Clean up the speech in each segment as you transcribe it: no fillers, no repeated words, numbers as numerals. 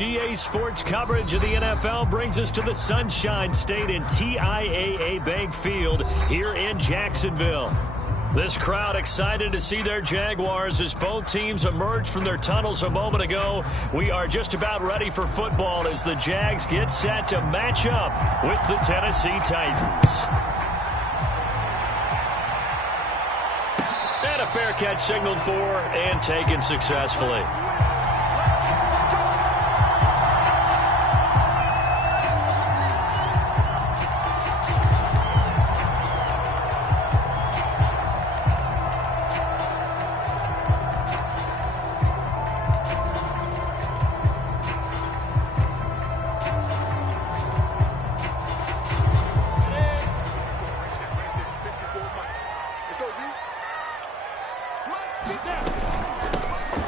EA Sports coverage of the NFL brings us to the Sunshine State in TIAA Bank Field here in Jacksonville. This crowd excited to see their Jaguars as both teams emerged from their tunnels a moment ago. We are just about ready for football as the Jags get set to match up with the Tennessee Titans. And a fair catch signaled for and taken successfully.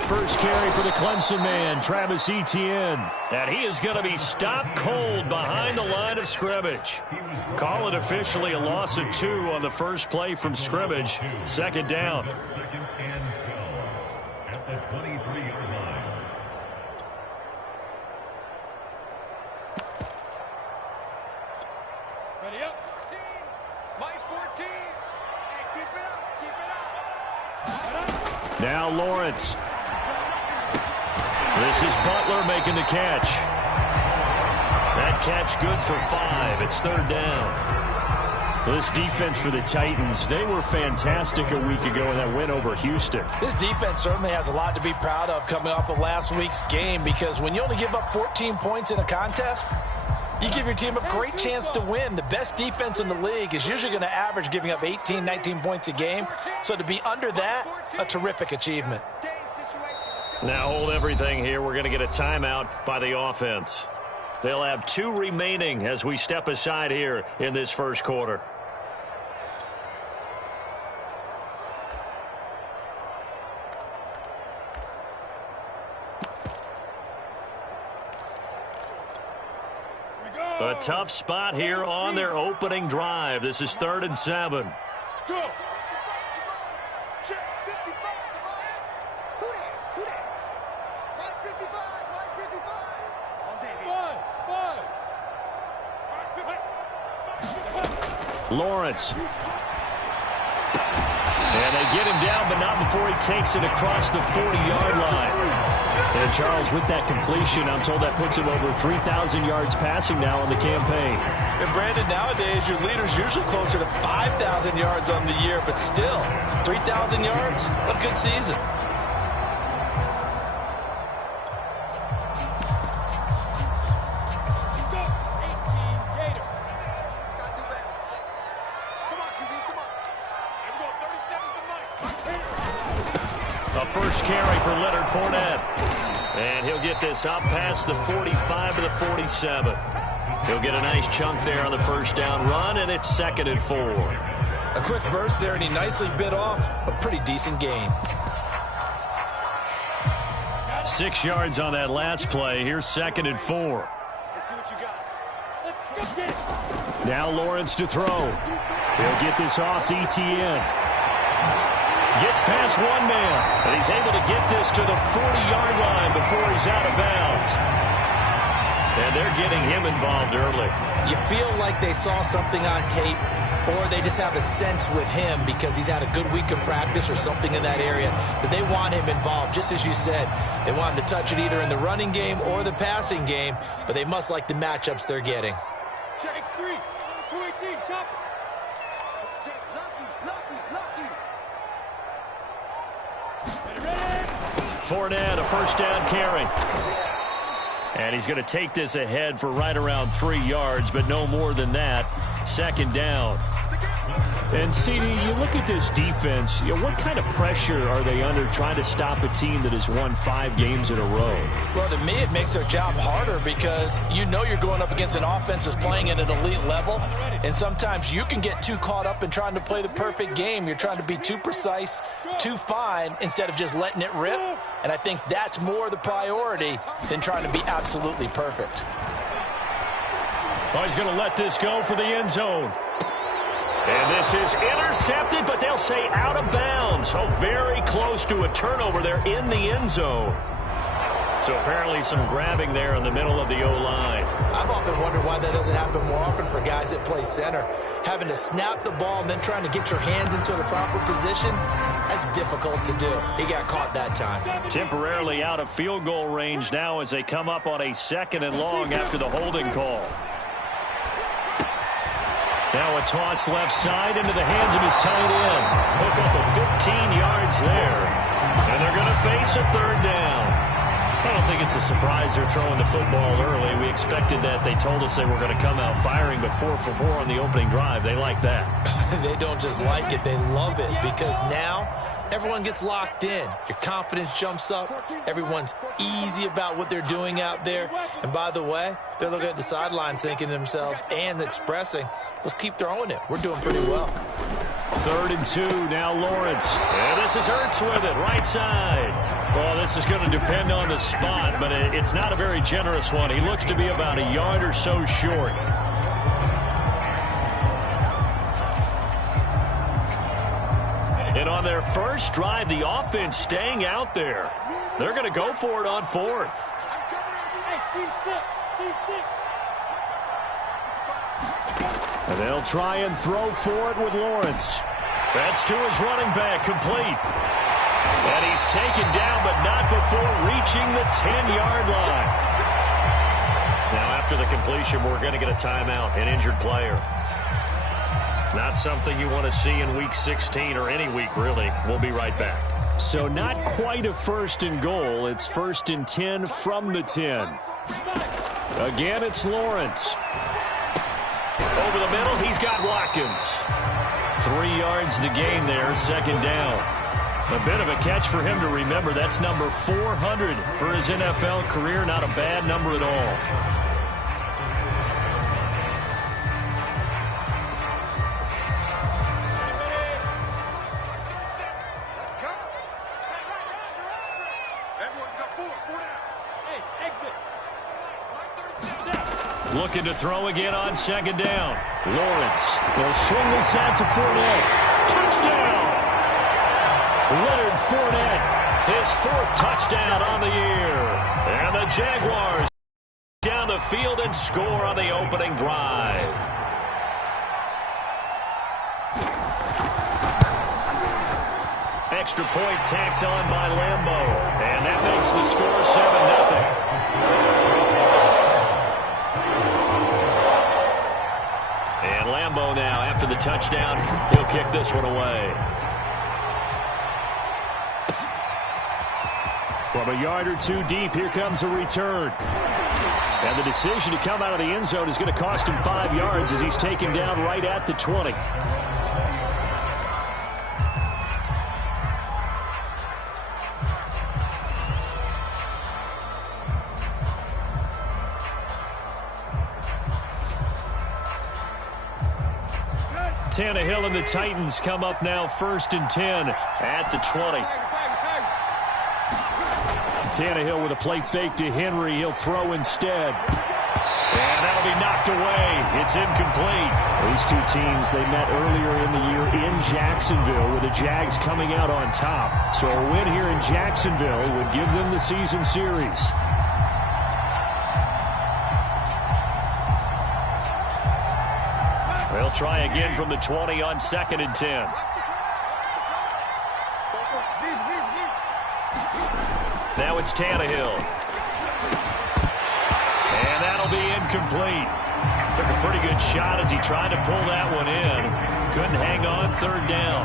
First carry for the Clemson man, Travis Etienne. And he is going to be stopped cold behind the line of scrimmage. Call it officially a loss of 2 on the first play from scrimmage. Second down. At the 23-yard line. Ready up. 14. Mike 14. And keep it up. Now Lawrence. This is Butler making the catch. That catch good for 5. It's third down. This defense for the Titans, they were fantastic a week ago in that win over Houston. This defense certainly has a lot to be proud of coming off of last week's game, because when you only give up 14 points in a contest, you give your team a great chance to win. The best defense in the league is usually going to average giving up 18, 19 points a game. So to be under that, a terrific achievement. Now hold everything here. We're going to get a timeout by the offense. They'll have 2 remaining as we step aside here in this first quarter. A tough spot here on their opening drive. This is 3rd and 7. Go. Lawrence. And they get him down, but not before he takes it across the 40-yard line. And Charles, with that completion, I'm told that puts him over 3,000 yards passing now on the campaign. And Brandon, nowadays your leader's usually closer to 5,000 yards on the year, but still, 3,000 yards, a good season. First carry for Leonard Fournette. And he'll get this up past the 45 to the 47. He'll get a nice chunk there on the first down run, and it's 2nd and 4. A quick burst there, and he nicely bit off a pretty decent gain. 6 yards on that last play. Here's 2nd and 4. Let's see what you got. Let's get it. Now Lawrence to throw. He'll get this off to Etienne. Gets past one man, and he's able to get this to the 40-yard line before he's out of bounds. And they're getting him involved early. You feel like they saw something on tape, or they just have a sense with him because he's had a good week of practice or something in that area that they want him involved. Just as you said, they want him to touch it either in the running game or the passing game, but they must like the matchups they're getting. Check 3, 218, chop. Fournette, a first down carry. And he's going to take this ahead for right around 3 yards, but no more than that. 2nd down. And, CD, you look at this defense, what kind of pressure are they under trying to stop a team that has won 5 games in a row? Well, to me, it makes their job harder because you know you're going up against an offense that's playing at an elite level, and sometimes you can get too caught up in trying to play the perfect game. You're trying to be too precise, too fine, instead of just letting it rip, and I think that's more the priority than trying to be absolutely perfect. Oh, he's going to let this go for the end zone. And this is intercepted, but they'll say out of bounds. Oh, very close to a turnover there in the end zone. So So apparently some grabbing there in the middle of the O-line. I've often wondered why that doesn't happen more often for guys that play center. Having to snap the ball and then trying to get your hands into the proper position, that's difficult to do. He got caught that time. Temporarily out of field goal range now as they come up on a 2nd and long after the holding call. Now a toss left side into the hands of his tight end. Hook up of 15 yards there. And they're going to face a 3rd down. I don't think it's a surprise they're throwing the football early. We expected that. They told us they were going to come out firing, but 4 for 4 on the opening drive. They like that. They don't just like it, they love it, because now everyone gets locked in. Your confidence jumps up. Everyone's easy about what they're doing out there. And by the way, they're looking at the sideline thinking to themselves and expressing, let's keep throwing it. We're doing pretty well. 3rd and 2, now Lawrence. And this is Ertz with it, right side. Well, this is going to depend on the spot, but it's not a very generous one. He looks to be about a yard or so short. And on their first drive, the offense staying out there. They're going to go for it on 4th. And they'll try and throw for it with Lawrence. That's to his running back, complete. And he's taken down, but not before reaching the 10-yard line. Now, after the completion, we're going to get a timeout, an injured player. Not something you want to see in Week 16 or any week, really. We'll be right back. So not quite a 1st and goal. It's 1st and 10 from the 10. Again, it's Lawrence. Over the middle, he's got Watkins. 3 yards the gain there, 2nd down. A bit of a catch for him to remember. That's number 400 for his NFL career. Not a bad number at all. Looking to throw again on 2nd down. Lawrence will swing this out to Fournette. Touchdown! Leonard Fournette, his 4th touchdown on the year. And the Jaguars down the field and score on the opening drive. Extra point tacked on by Lambeau. And that makes the score 7-0. And Lambeau now, after the touchdown, he'll kick this one away. From a yard or 2 deep, here comes a return. And the decision to come out of the end zone is going to cost him 5 yards as he's taken down right at the 20. Tannehill and the Titans come up now 1st and 10 at the 20. Tannehill with a play fake to Henry. He'll throw instead. And that'll be knocked away. It's incomplete. These two teams, they met earlier in the year in Jacksonville with the Jags coming out on top. So a win here in Jacksonville would give them the season series. They'll try again from the 20 on 2nd and 10. Now it's Tannehill. And that'll be incomplete. Took a pretty good shot as he tried to pull that one in. Couldn't hang on, 3rd down.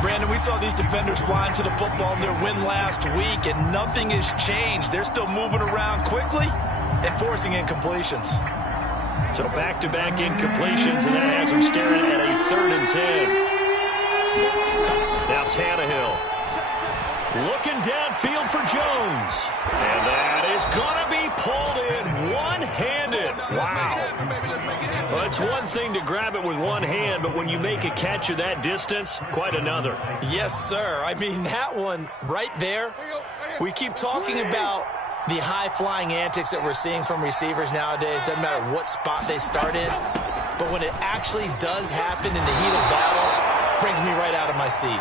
Brandon, we saw these defenders flying to the football in their win last week, and nothing has changed. They're still moving around quickly and forcing incompletions. So back-to-back incompletions, and that has them staring at a 3rd and 10. Now Tannehill looking downfield for Jones. And that is going to be pulled in one-handed. Wow. Well, it's one thing to grab it with one hand, but when you make a catch of that distance, quite another. Yes, sir. I mean, that one right there, we keep talking about the high-flying antics that we're seeing from receivers nowadays. Doesn't matter what spot they start in. But when it actually does happen in the heat of battle, it brings me right out of my seat.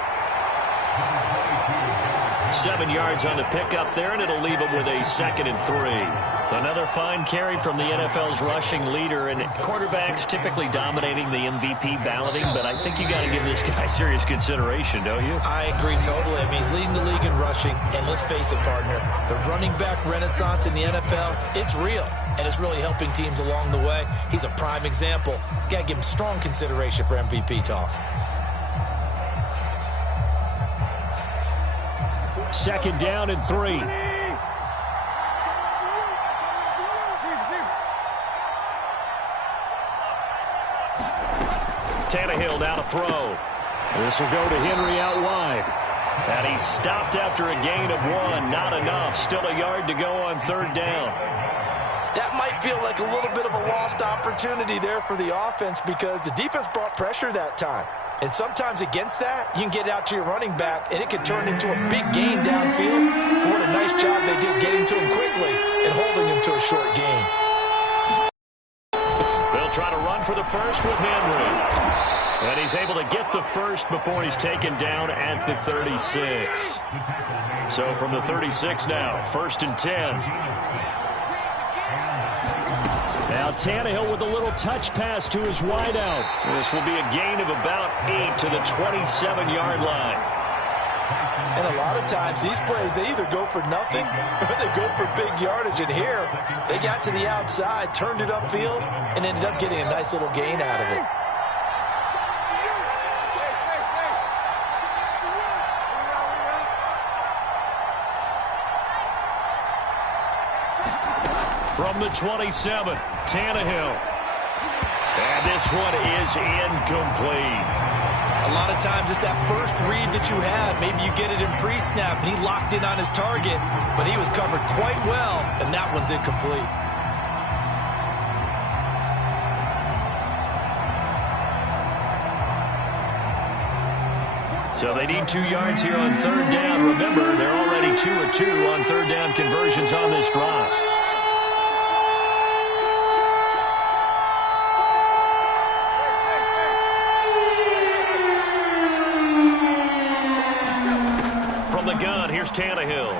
7 yards on the pickup there, and it'll leave him with a 2nd and 3. Another fine carry from the NFL's rushing leader, and quarterbacks typically dominating the MVP balloting, but I think you got to give this guy serious consideration, don't you? I agree totally. I mean, he's leading the league in rushing, and let's face it, partner, the running back renaissance in the NFL, it's real, and it's really helping teams along the way. He's a prime example. Got to give him strong consideration for MVP talk. 2nd down and 3. Tannehill now to throw. This will go to Henry out wide. And he's stopped after a gain of 1. Not enough. Still a yard to go on 3rd down. That might feel like a little bit of a lost opportunity there for the offense because the defense brought pressure that time. And sometimes against that, you can get out to your running back, and it can turn into a big gain downfield. What a nice job they did getting to him quickly and holding him to a short gain. They'll try to run for the first with Henry. And he's able to get the first before he's taken down at the 36. So from the 36 now, 1st and 10. Now Tannehill with a little touch pass to his wideout. This will be a gain of about 8 to the 27-yard line. And a lot of times these plays, they either go for nothing or they go for big yardage. And here, they got to the outside, turned it upfield, and ended up getting a nice little gain out of it. From the 27, Tannehill. And this one is incomplete. A lot of times it's that first read that you had. Maybe you get it in pre-snap, and he locked in on his target, but he was covered quite well, and that one's incomplete. So they need 2 yards here on 3rd down. Remember, they're already 2 of 2 on 3rd down conversions on this drive. Here's Tannehill.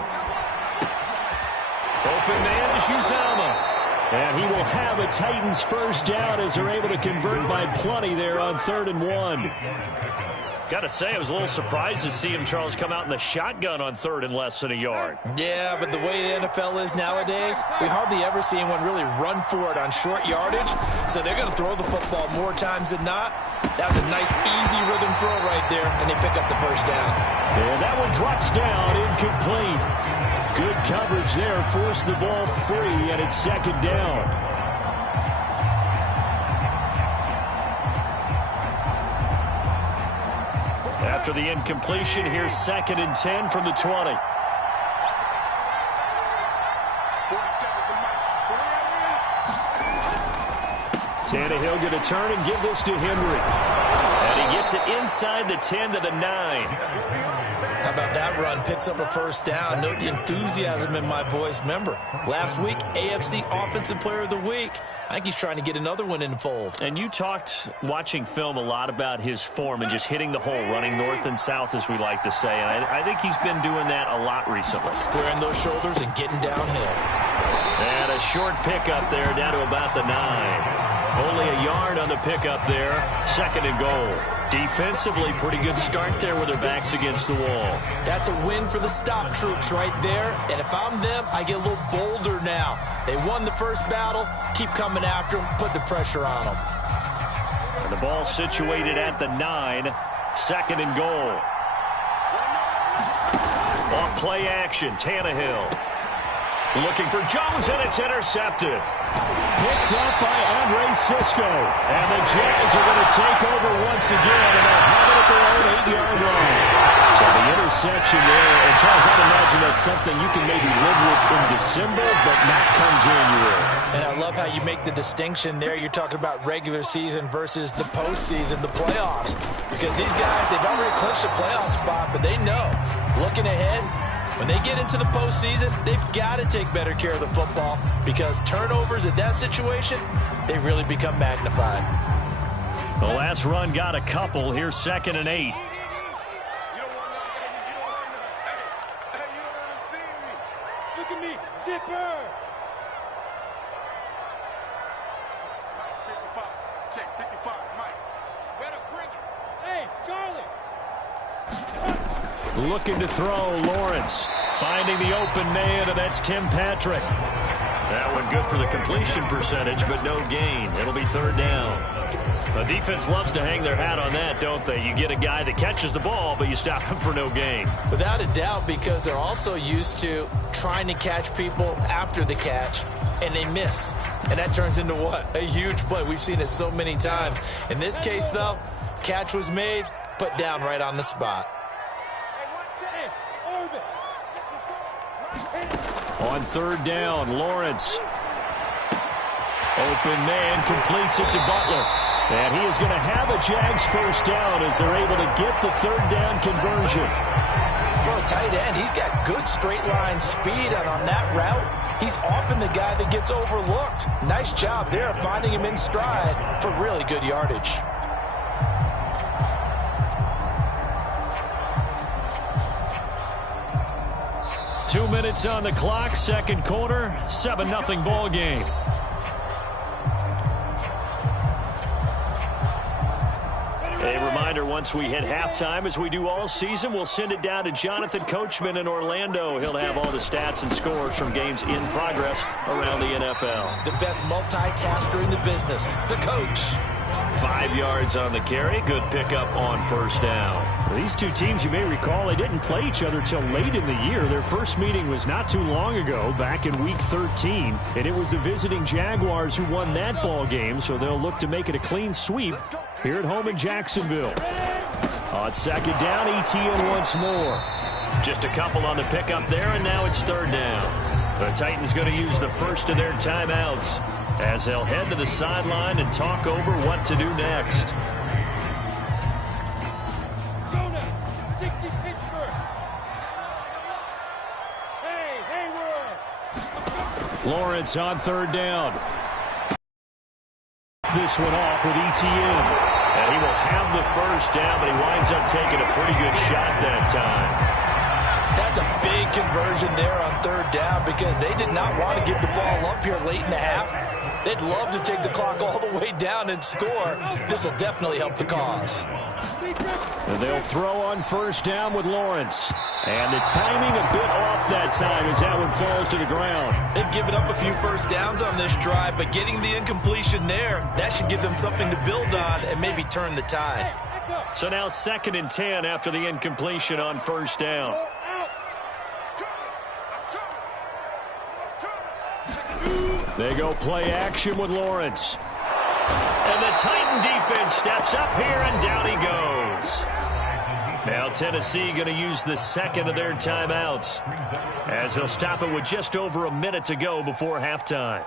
Open man is Uzomah. And he will have a Titans first down as they're able to convert by plenty there on 3rd and 1. Got to say, I was a little surprised to see him, Charles, come out in the shotgun on 3rd and less than a yard. Yeah, but the way the NFL is nowadays, we hardly ever see anyone really run for it on short yardage. So they're going to throw the football more times than not. That was a nice, easy rhythm throw right there, and they pick up the first down. And that one drops down, incomplete. Good coverage there, forced the ball free, and it's 2nd down. After the incompletion, here's 2nd and 10 from the 20. Tannehill going to turn and give this to Henry. And he gets it inside the 10 to the 9. How about that run? Picks up a first down. Note the enthusiasm in my voice. Remember, last week, AFC Offensive Player of the Week. I think he's trying to get another one in the fold. And you talked, watching film, a lot about his form and just hitting the hole, running north and south, as we like to say. And I think he's been doing that a lot recently. Squaring those shoulders and getting downhill. And a short pickup there down to about the 9. Only a yard on the pickup there. 2nd and goal. Defensively, pretty good start there with their backs against the wall. That's a win for the stop troops right there. And if I'm them, I get a little bolder now. They won the first battle. Keep coming after them. Put the pressure on them. And the ball situated at the 9. 2nd and goal. Off play action. Tannehill looking for Jones, and it's intercepted. Picked up by Andre Cisco. And the Jags are going to take over once again, and they'll have it at their own 8-yard line. So the interception there, and Charles, I'd imagine that's something you can maybe live with in December, but not come January. And I love how you make the distinction there. You're talking about regular season versus the postseason, the playoffs. Because these guys, they've already clinched a playoff spot, but they know, looking ahead, when they get into the postseason, they've got to take better care of the football because turnovers in that situation, they really become magnified. The last run got a couple. Here's 2nd and 8. Look at me. Zipper. 55. Check 55. Mike. Better bring it. Hey, Charlie. Looking to throw, Lawrence. Finding the open man, and that's Tim Patrick. That one good for the completion percentage, but no gain. It'll be third down. The defense loves to hang their hat on that, don't they? You get a guy that catches the ball, but you stop him for no gain. Without a doubt, because they're also used to trying to catch people after the catch, and they miss. And that turns into what? A huge play. We've seen it so many times. In this case, though, catch was made, put down right on the spot. On third down, Lawrence. Open man completes it to Butler. And he is going to have a Jags first down as they're able to get the third down conversion. For a tight end, he's got good straight line speed, and on that route, he's often the guy that gets overlooked. Nice job there of finding him in stride for really good yardage. Two minutes on the clock, second quarter, 7-0 ball game. A reminder, once we hit halftime, as we do all season, we'll send it down to Jonathan Coachman in Orlando. He'll have all the stats and scores from games in progress around the NFL. The best multitasker in the business, the coach. 5 yards on the carry. Good pickup on first down. These two teams, you may recall, they didn't play each other till late in the year. Their first meeting was not too long ago, back in Week 13. And it was the visiting Jaguars who won that ball game, so they'll look to make it a clean sweep here at home in Jacksonville. On second down, ETN once more. Just a couple on the pickup there, and now it's third down. The Titans going to use the first of their timeouts as they'll head to the sideline and talk over what to do next. Lawrence on third down. This one off with ETN. And he will have the first down, but he winds up taking a pretty good shot that time. That's a big conversion there on third down because they did not want to give the ball up here late in the half. They'd love to take the clock all the way down and score. This will definitely help the cause. And they'll throw on first down with Lawrence. And the timing a bit off that time as that one falls to the ground. They've given up a few first downs on this drive, but getting the incompletion there, that should give them something to build on and maybe turn the tide. So now 2nd and 10 after the incompletion on first down. They go play action with Lawrence. And the Titan defense steps up here, and down he goes. Now Tennessee going to use the second of their timeouts as they'll stop it with just over a minute to go before halftime.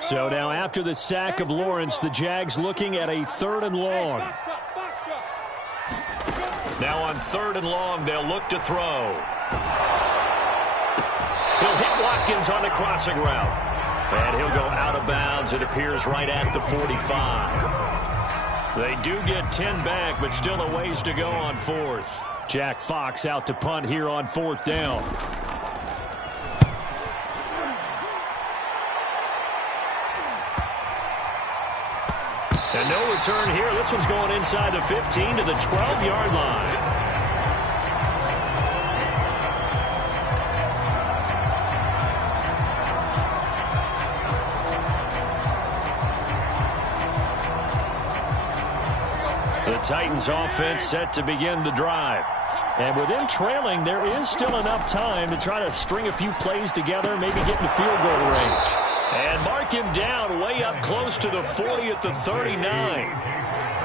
So now after the sack of Lawrence, the Jags looking at a 3rd and long. Now on 3rd and long, they'll look to throw. He'll hit Watkins on the crossing route. And he'll go out of bounds, it appears, right at the 45. They do get 10 back, but still a ways to go on 4th. Jack Fox out to punt here on 4th down. And no return here. This one's going inside the 15 to the 12-yard line. The Titans offense set to begin the drive. And with them trailing, there is still enough time to try to string a few plays together, maybe get in the field goal range. And mark him down way up close to the 40 at the 39.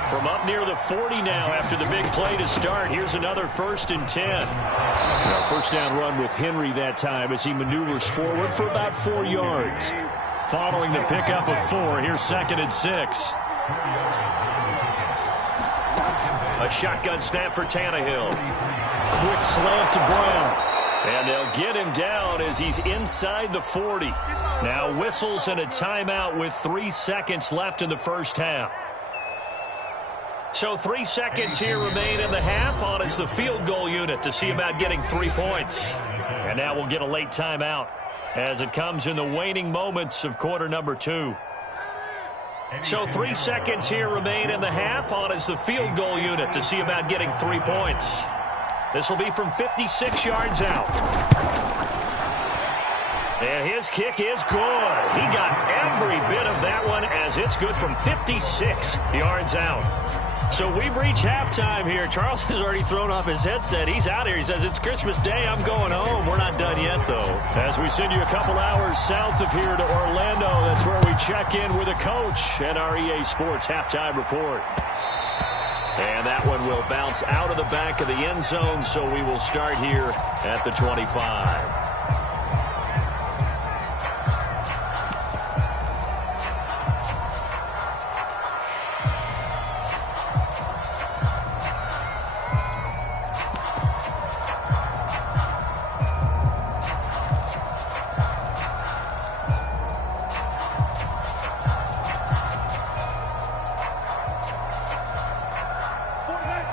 From up near the 40 now after the big play to start, here's another 1st and 10. Now, first down run with Henry that time as he maneuvers forward for about 4 yards. Following the pickup of 4, here's 2nd and 6. A shotgun snap for Tannehill. Quick slant to Brown. And they'll get him down as he's inside the 40. Now whistles and a timeout with 3 seconds left in the first half. So 3 seconds here remain in the half. On is the field goal unit to see about getting 3 points. And now we'll get a late timeout as it comes in the waning moments of quarter number 2. So 3 seconds here remain in the half. On is the field goal unit to see about getting 3 points. This will be from 56 yards out. And his kick is good. He got every bit of that one as it's good from 56 yards out. So we've reached halftime here. Charles has already thrown off his headset. He's out here. He says, it's Christmas Day. I'm going home. We're not done yet, though. As we send you a couple hours south of here to Orlando, that's where we check in with a coach and our EA Sports halftime report. And that one will bounce out of the back of the end zone, so we will start here at the 25.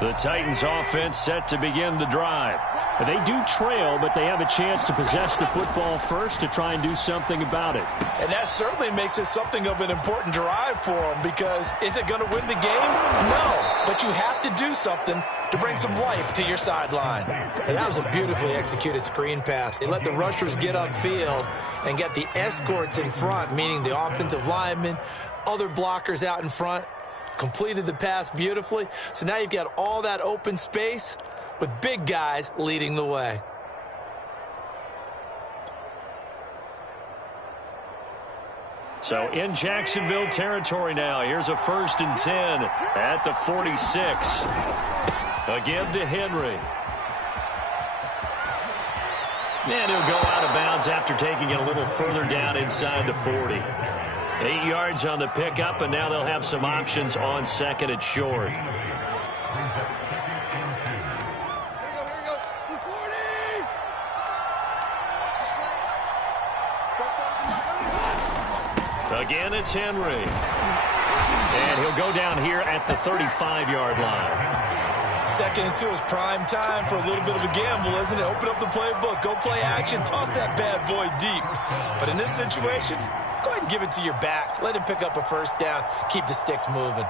The Titans offense set to begin the drive. They do trail, but they have a chance to possess the football first to try and do something about it. And that certainly makes it something of an important drive for them, because is it going to win the game? No, but you have to do something to bring some life to your sideline. And that was a beautifully executed screen pass. They let the rushers get upfield and get the escorts in front, meaning the offensive linemen, other blockers out in front. Completed the pass beautifully. So now you've got all that open space with big guys leading the way. So in Jacksonville territory now. Here's a 1st and 10 at the 46. Again to Henry. And he'll go out of bounds after taking it a little further down inside the 40. 8 yards on the pickup, and now they'll have some options on 2nd and short. Again, it's Henry. And he'll go down here at the 35-yard line. 2nd and 2 is prime time for a little bit of a gamble, isn't it? Open up the playbook, go play action, toss that bad boy deep. But in this situation, go ahead and give it to your back. Let him pick up a 1st down. Keep the sticks moving.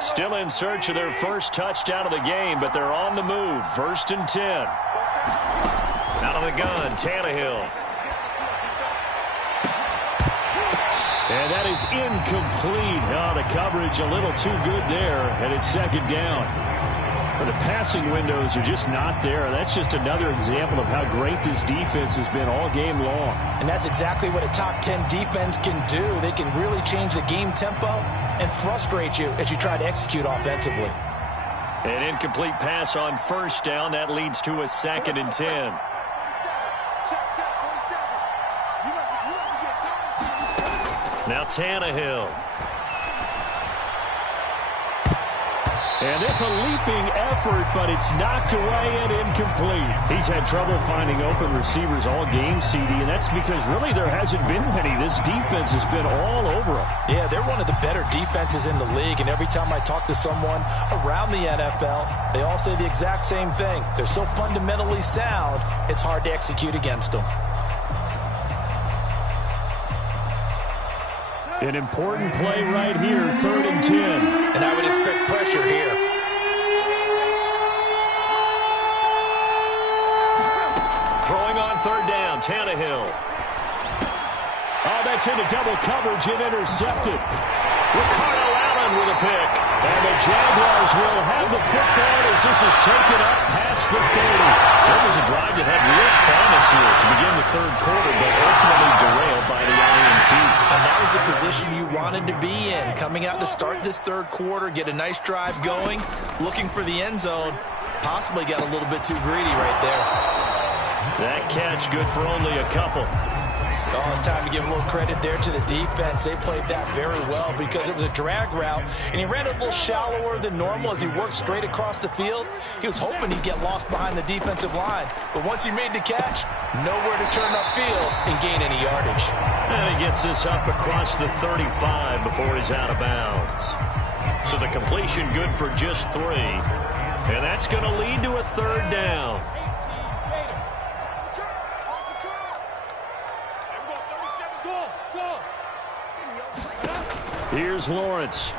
Still in search of their first touchdown of the game, but they're on the move. 1st and 10. Out of the gun, Tannehill. And that is incomplete. Oh, the coverage a little too good there, and it's 2nd down. But the passing windows are just not there. That's just another example of how great this defense has been all game long. And that's exactly what a top 10 defense can do. They can really change the game tempo and frustrate you as you try to execute offensively. An incomplete pass on 1st down. That leads to a 2nd and 10. Now Tannehill. And it's a leaping effort, but it's knocked away and incomplete. He's had trouble finding open receivers all game, CD, and that's because really there hasn't been many. This defense has been all over them. Yeah, they're one of the better defenses in the league, and every time I talk to someone around the NFL, they all say the exact same thing. They're so fundamentally sound, it's hard to execute against them. An important play right here, 3rd and 10. And I would expect pressure here. Throwing on 3rd down, Tannehill. Oh, that's into double coverage and intercepted. Ricardo Allen with a pick. And the Jaguars will have the football as this is taken up past the 30. That was a drive that had real promise here to begin the 3rd quarter, but ultimately derailed by the INT. And that was the position you wanted to be in. Coming out to start this 3rd quarter, get a nice drive going, looking for the end zone. Possibly got a little bit too greedy right there. That catch good for only a couple. Oh, it's time to give a little credit there to the defense. They played that very well because it was a drag route, and he ran it a little shallower than normal as he worked straight across the field. He was hoping he'd get lost behind the defensive line, but once he made the catch, nowhere to turn upfield and gain any yardage. And he gets this up across the 35 before he's out of bounds. So the completion good for just 3. And that's going to lead to a 3rd down. Here's Lawrence.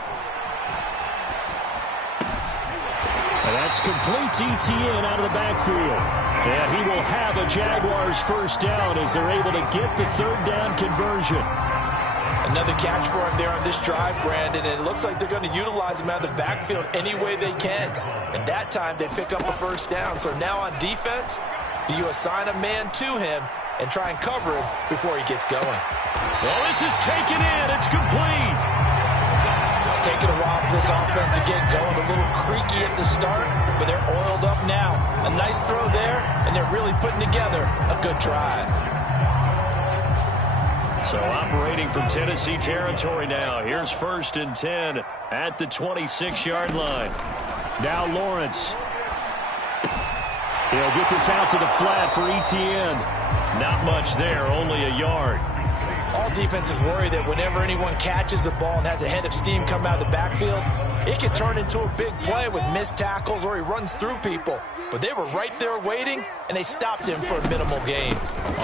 And that's complete to Etienne out of the backfield. And he will have a Jaguars 1st down as they're able to get the 3rd down conversion. Another catch for him there on this drive, Brandon, and it looks like they're going to utilize him out of the backfield any way they can. And that time they pick up a 1st down. So now on defense, do you assign a man to him and try and cover him before he gets going? Well, this is taken in. It's complete. It's taken a while for this offense to get going. A little creaky at the start, but they're oiled up now. A nice throw there, and they're really putting together a good drive. So operating from Tennessee territory now. Here's 1st and 10 at the 26-yard line. Now Lawrence. He'll get this out to the flat for Etienne. Not much there, only a yard. All defenses worry that whenever anyone catches the ball and has a head of steam come out of the backfield, it can turn into a big play with missed tackles or he runs through people. But they were right there waiting, and they stopped him for a minimal gain.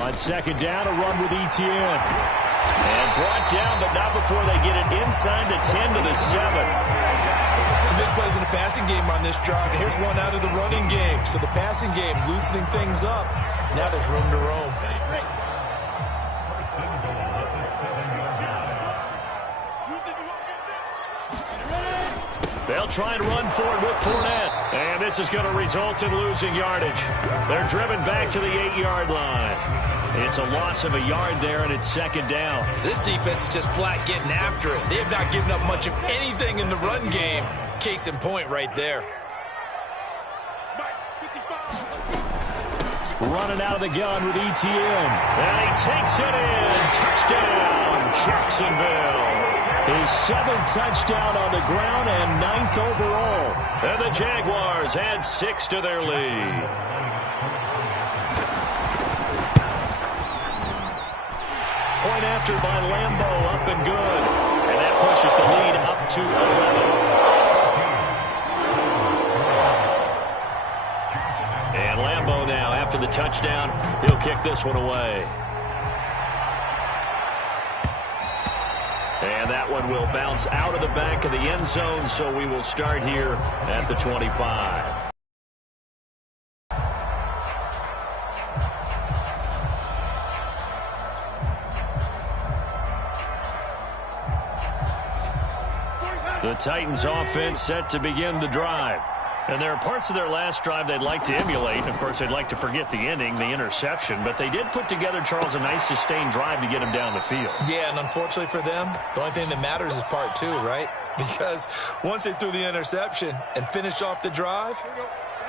On 2nd down, a run with Etienne. And brought down, but not before they get it inside the 10 to the 7. Some big plays in the passing game on this drive. And here's one out of the running game. So the passing game loosening things up. Now there's room to roam. They'll try and run for it with Fournette. And this is going to result in losing yardage. They're driven back to the 8-yard line. It's a loss of a yard there, and it's 2nd down. This defense is just flat getting after it. They have not given up much of anything in the run game. Case in point right there. Running out of the gun with Etienne. And he takes it in. Touchdown, Jacksonville. His 7th touchdown on the ground and 9th overall. And the Jaguars add 6 to their lead. Point after by Lambeau, up and good. And that pushes the lead up to 11. And Lambeau now, after the touchdown, he'll kick this one away. And that one will bounce out of the back of the end zone, so we will start here at the 25. The Titans offense set to begin the drive. And there are parts of their last drive they'd like to emulate. Of course, they'd like to forget the ending, the interception. But they did put together, Charles, a nice sustained drive to get him down the field. Yeah, and unfortunately for them, the only thing that matters is part 2, right? Because once they threw the interception and finished off the drive,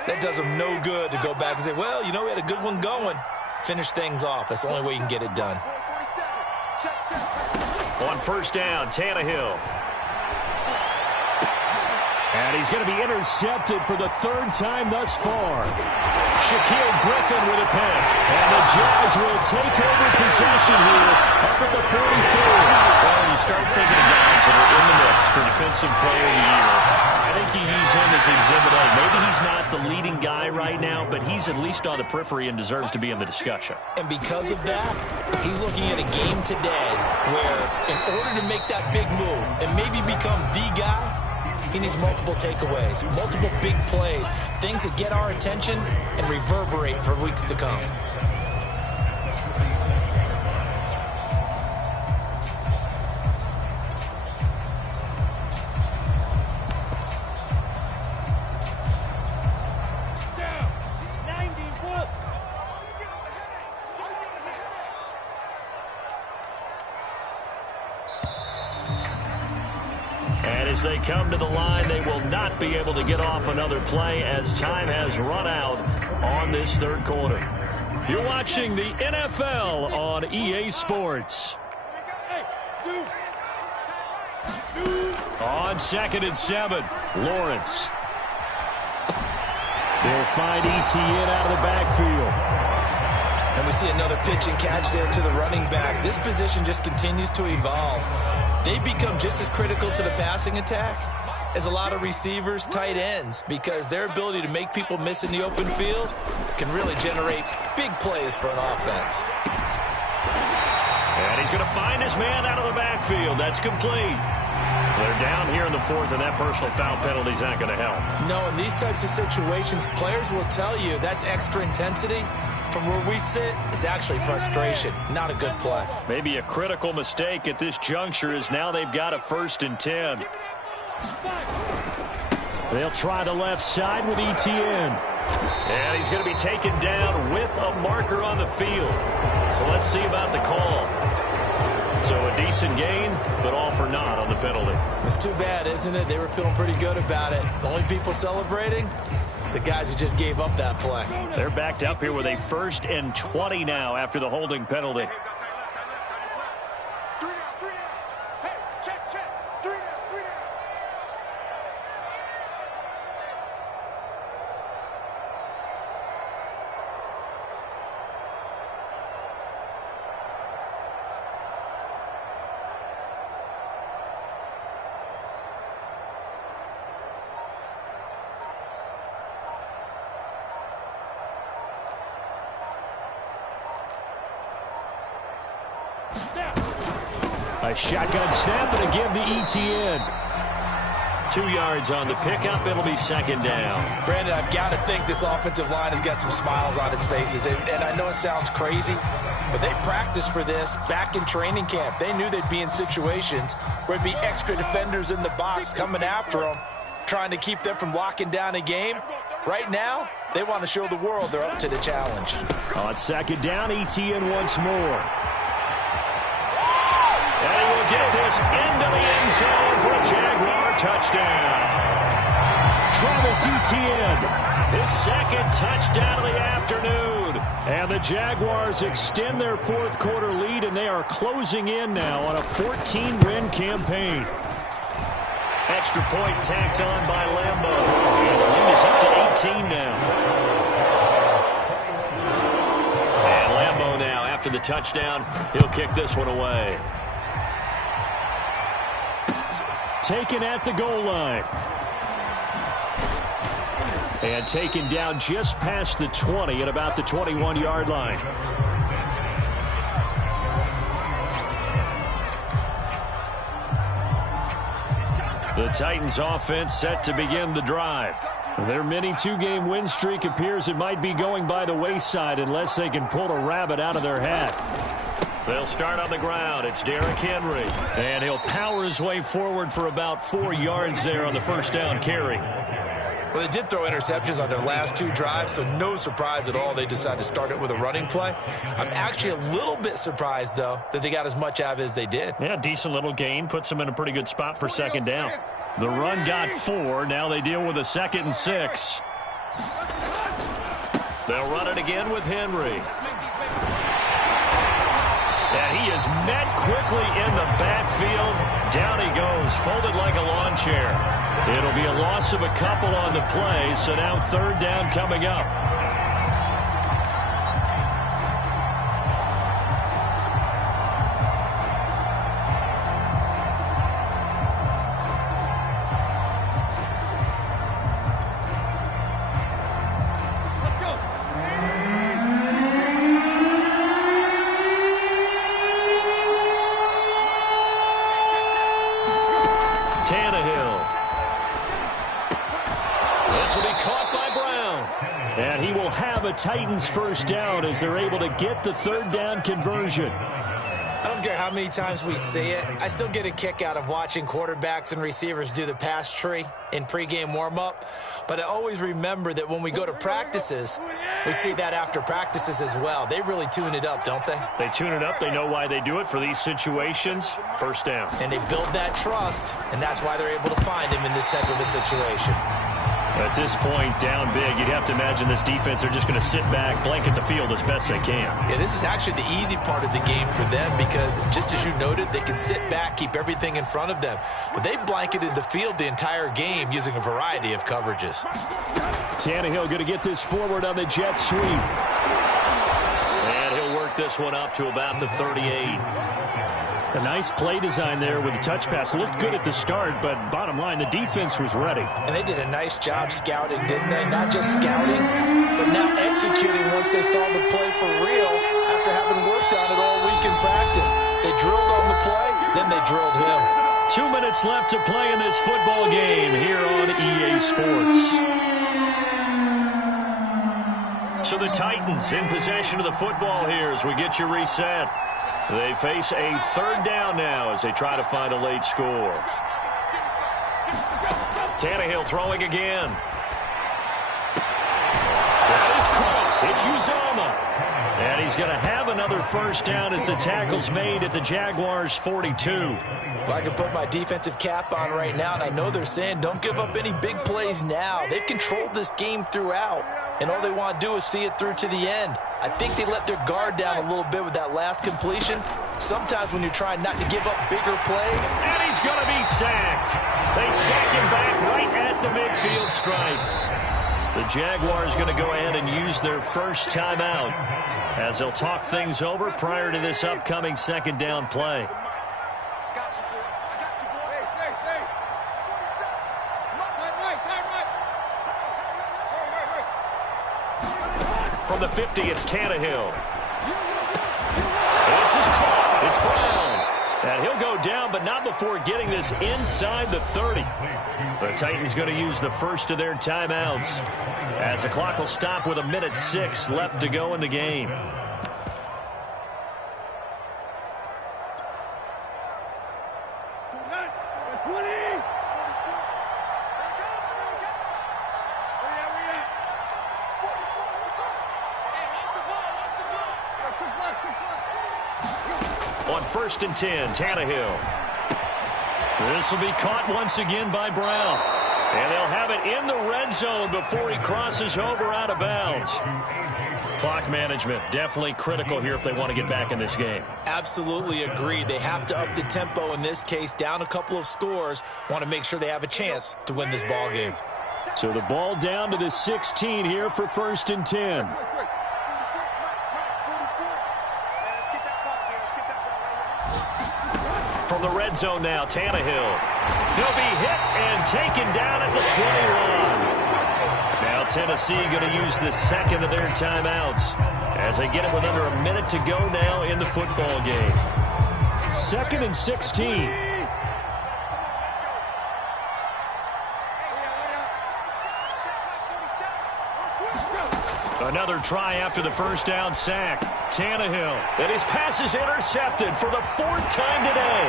that does them no good to go back and say, well, you know, we had a good one going. Finish things off. That's the only way you can get it done. On 1st down, Tannehill. And he's going to be intercepted for the 3rd time thus far. Shaquille Griffin with a pick. And the Jags will take over possession here up at the 44. Well, you start thinking of guys that are in the mix for Defensive Player of the Year. I think you use him as Exhibit A. Maybe he's not the leading guy right now, but he's at least on the periphery and deserves to be in the discussion. And because of that, he's looking at a game today where in order to make that big move and maybe become the guy, he needs multiple takeaways, multiple big plays, things that get our attention and reverberate for weeks to come. As they come to the line, they will not be able to get off another play as time has run out on this 3rd quarter. You're watching the NFL on EA Sports. On 2nd and 7, Lawrence. They'll find Etienne out of the backfield. And we see another pitch and catch there to the running back. This position just continues to evolve. They become just as critical to the passing attack is a lot of receivers, tight ends, because their ability to make people miss in the open field can really generate big plays for an offense. And he's going to find his man out of the backfield. That's complete. They're down here in the fourth, and that personal foul penalty is not going to help. No, in these types of situations, players will tell you that's extra intensity. From where we sit, it's actually frustration, not a good play. Maybe a critical mistake at this juncture is now they've got a 1st and 10. They'll try the left side with Etienne. And he's going to be taken down with a marker on the field. So let's see about the call. So a decent gain, but all for naught on the penalty. It's too bad, isn't it? They were feeling pretty good about it. The only people celebrating, the guys who just gave up that play. They're backed up here with a 1st and 20 now after the holding penalty. A shotgun snap, and again to Etienne. 2 yards on the pickup. It'll be 2nd down. Brandon, I've got to think this offensive line has got some smiles on its faces. And I know it sounds crazy, but they practiced for this back in training camp. They knew they'd be in situations where it'd be extra defenders in the box coming after them, trying to keep them from locking down a game. Right now, they want to show the world they're up to the challenge. On 2nd down, Etienne once more. And he will get this into the end zone for a Jaguar touchdown. Travis Etienne, His 2nd touchdown of the afternoon. and the Jaguars extend their 4th quarter lead, and they are closing in now on a 14-win campaign. Extra point tacked on by Lambo. And the lead is up to 18 now. And Lambo now, after the touchdown, he'll kick this one away. Taken at the goal line. And taken down just past the 20 at about the 21-yard line. The Titans offense set to begin the drive. Their mini 2-game win streak appears it might be going by the wayside unless they can pull a rabbit out of their hat. They'll start on the ground. It's Derrick Henry. And he'll power his way forward for about 4 yards there on the 1st down carry. Well, they did throw interceptions on their last 2 drives, so no surprise at all they decided to start it with a running play. I'm actually a little bit surprised, though, that they got as much out of it as they did. Yeah, decent little gain. Puts them in a pretty good spot for 2nd down. The run got 4. Now they deal with a 2nd and 6. They'll run it again with Henry. And he is met quickly in the backfield. Down he goes, folded like a lawn chair. It'll be a loss of a couple on the play, so now 3rd down coming up. Titans 1st down as they're able to get the 3rd down conversion. I don't care how many times we see it. I still get a kick out of watching quarterbacks and receivers do the pass tree in pregame warm-up. But I always remember that when we go to practices, we see that after practices as well. They really tune it up, don't they? They tune it up. They know why they do it for these situations. 1st down. And they build that trust, and that's why they're able to find him in this type of a situation. At this point, down big, you'd have to imagine this defense are just going to sit back, blanket the field as best they can. Yeah, this is actually the easy part of the game for them because, just as you noted, they can sit back, keep everything in front of them. But they've blanketed the field the entire game using a variety of coverages. Tannehill going to get this forward on the jet sweep. And he'll work this one up to about the 38. A nice play design there with the touch pass. Looked good at the start, but bottom line, the defense was ready. And they did a nice job scouting, didn't they? Not just scouting, but now executing once they saw the play for real after having worked on it all week in practice. They drilled on the play, then they drilled him. 2 minutes left to play in this football game here on EA Sports. So the Titans in possession of the football here as we get you reset. They face a third down now as they try to find a late score. Tannehill throwing again. That is caught. It's Uzomah. And he's going to have another first down as the tackle's made at the Jaguars' 42. Well, I can put my defensive cap on right now, and I know they're saying don't give up any big plays now. They've controlled this game throughout, and all they want to do is see it through to the end. I think they let their guard down a little bit with that last completion. Sometimes when you're trying not to give up bigger plays. And he's going to be sacked. They sack him back right at the midfield stripe. The Jaguars going to go ahead and use their first timeout as they'll talk things over prior to this upcoming second down play. From the 50, it's Tannehill. This is caught. It's Brown. And he'll go down, but not before getting this inside the 30. The Titans going to use the first of their timeouts as the clock will stop with 1:06 left to go in the game. On 1st and 10, Tannehill. This will be caught once again by Brown. And they'll have it in the red zone before he crosses over out of bounds. Clock management definitely critical here if they want to get back in this game. Absolutely agreed. They have to up the tempo in this case, down a couple of scores. Want to make sure they have a chance to win this ball game. So the ball down to the 16 here for 1st and 10. From the red zone now, Tannehill. He'll be hit and taken down at the 21. Now Tennessee going to use the second of their timeouts as they get it with under a minute to go now in the football game. 2nd and 16. Another try after the first down sack. Tannehill. And his pass is intercepted for the 4th time today.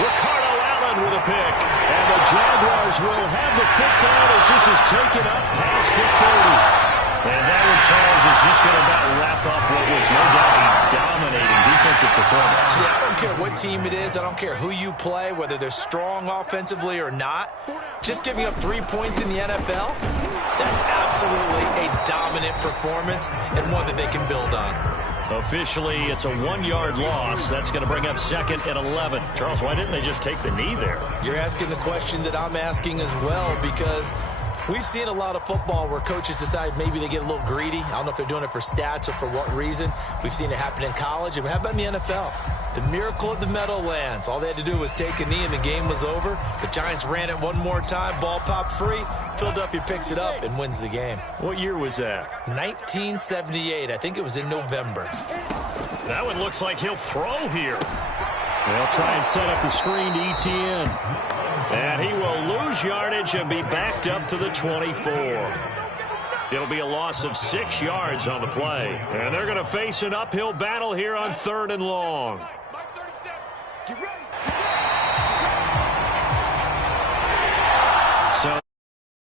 Ricardo Allen with a pick. And the Jaguars will have the football as this is taken up past the 30. And that one, Charles, is just going to about wrap up what was no doubt a dominating defensive performance. Yeah, I don't care what team it is. I don't care who you play, whether they're strong offensively or not. Just giving up 3 points in the NFL, that's absolutely a dominant performance and one that they can build on. Officially, it's a 1-yard loss. That's going to bring up 2nd and 11. Charles, why didn't they just take the knee there? You're asking the question that I'm asking as well, because we've seen a lot of football where coaches decide maybe they get a little greedy. I don't know if they're doing it for stats or for what reason. We've seen it happen in college, and how about in the NFL? The miracle of the Meadowlands. All they had to do was take a knee and the game was over. The Giants ran it one more time. Ball popped free. Philadelphia picks it up and wins the game. What year was that? 1978. I think it was in November. That one looks like he'll throw here. They'll try and set up the screen to ETN. And he will lose yardage and be backed up to the 24. It'll be a loss of 6 yards on the play. And they're going to face an uphill battle here on 3rd and long. Get ready.